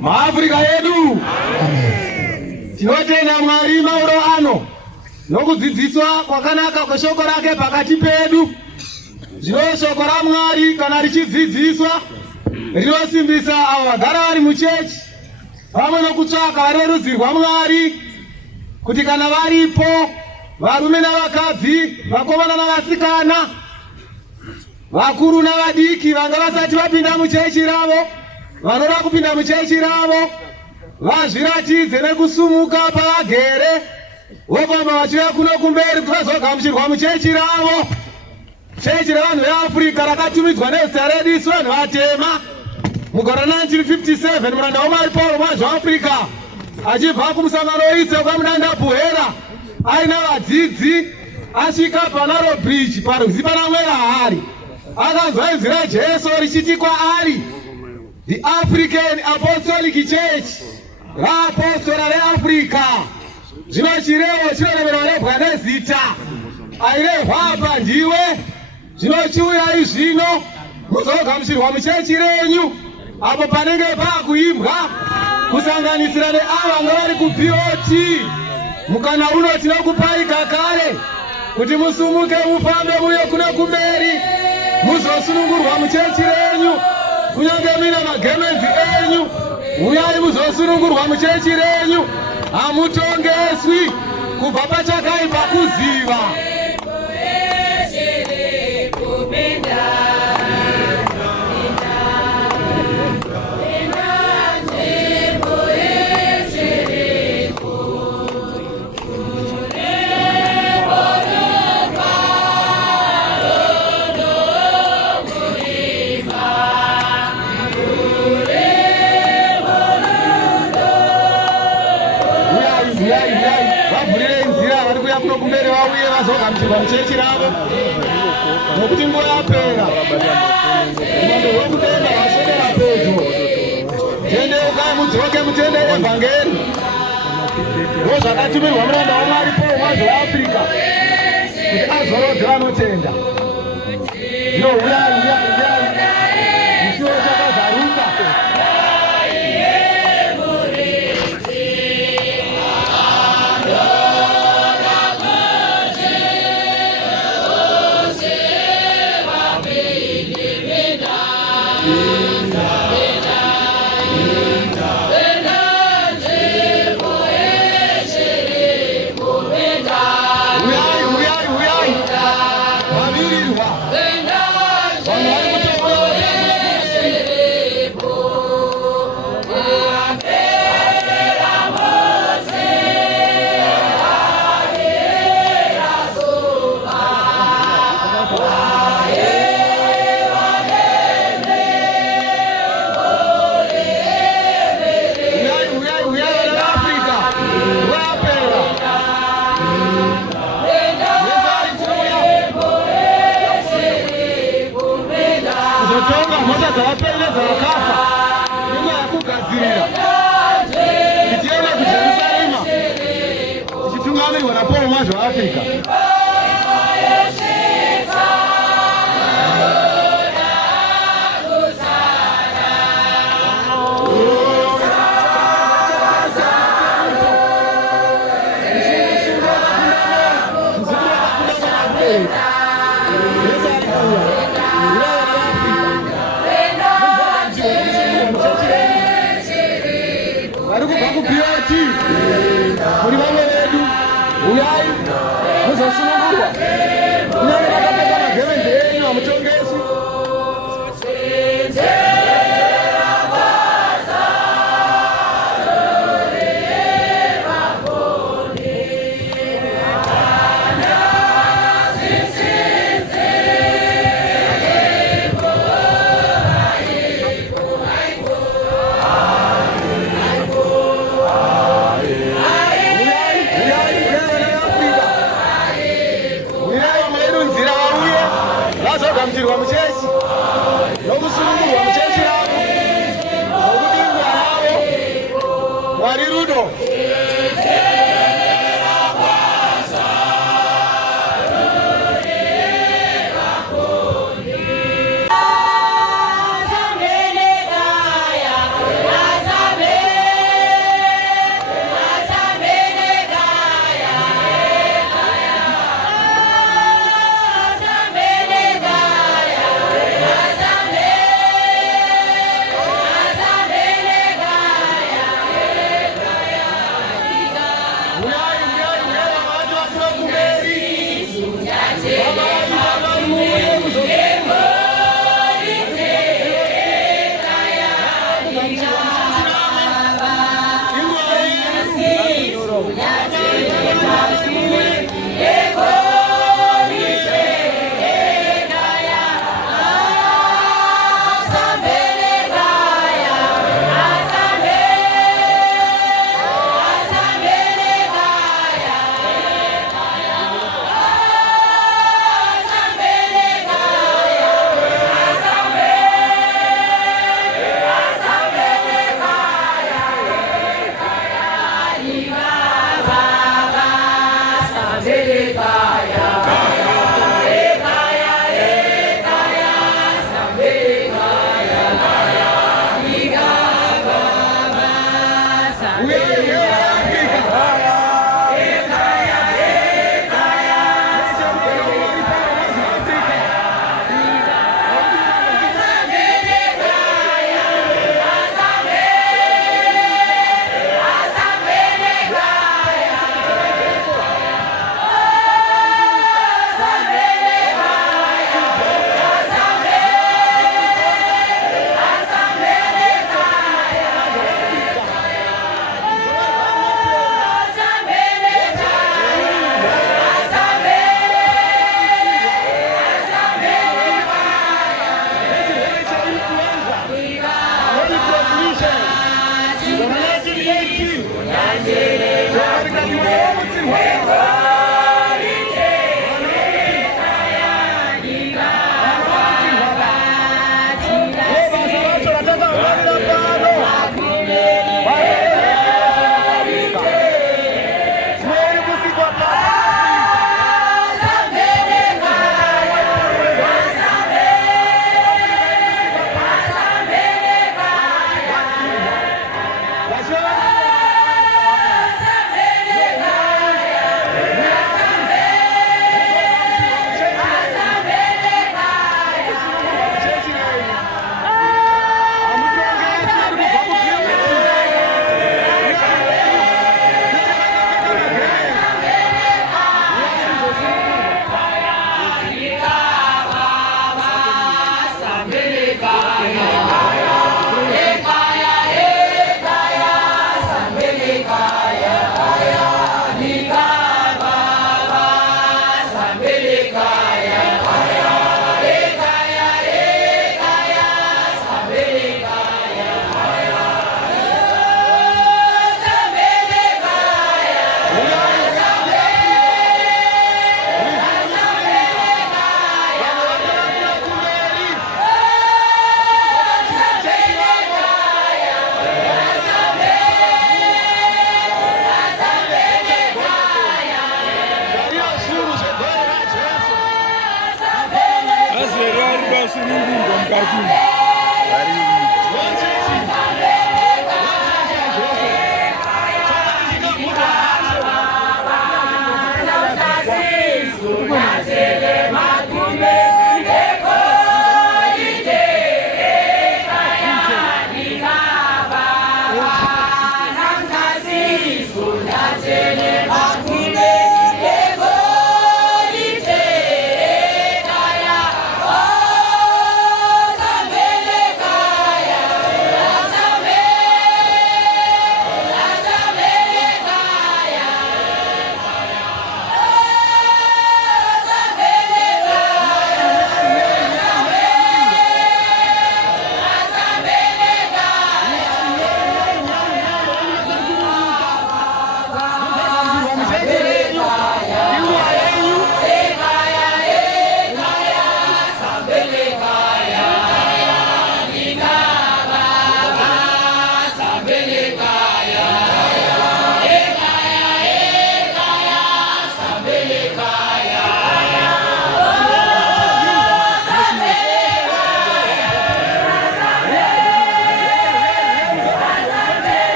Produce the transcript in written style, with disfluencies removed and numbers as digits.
maAfrica yedu. Tinotenda Mwari mauro ano nokudzidziswa kwakanaka kweshoko rake pakati pedu. Zvino shoko raMwari kana richidzidziswa rinosimbisa avo vagara vari muchechi pamwe nokutsvaka vari rudzi rwaMwari kuti kana varipo varume navakadzi, vakomana navasikana, vakuru navadiki vanga vasati vapinda muchechi ravo, vanoda kupinda muchechi ravo vazviratidze nekusumuka pavagere vobva vachiuya kuno kumberi kuti vazogamuchirwa muchechi ravo. Chechi revanhu veAfrica rakatumidzwa nezita redu isu vanhu vatema mugore 1957 muranda waMwari Paul mwaZvaAfrica achibva kumusangano weIsrael kwamudanda Buhera aina vadzidzi asvika paNarrow Bridge parwizi panamwera hari akanzwa inzwi raJesu richiti kwaari the African Apostolic Church raApostora reAfrica. Zvino chirevo chinoreverwa rebwa nezita airehwa apa ndiwe. Zvino chiuyai zvino muzogamuchirwa muchechi renyu apo panenge paakuimbwa kusanganisira neavo vanga vari kuBOT. Mukana uno tinokupai kakare kuti musumuke mufambe muye kuno kumberi muzosunungurwa muchechi renyu. Kunyange mine magemenzi enyu uyai muzosunungurwa muchechi renyu. Hamutongeswi kubva pachakaipa kuziva. Kumbere vauye vazogamuchirwa muchechi ravo nokuti nguva yapera. Mwando wekudenga waswedera pedyo. Tendeukai mudzoke mutende evhangeri. Ndozvakatumirwa muranda waMwari Paul mwaZvaAfrica kuti azorodze vanotenda. Zvino uyai musiwo chakazaruka. Zvavapeleza vakafa nyika yakugadzirira tichienda kuJerusarema tichitungamirwa naPaul mwaZvaAfrica. Vari kubva kuBOT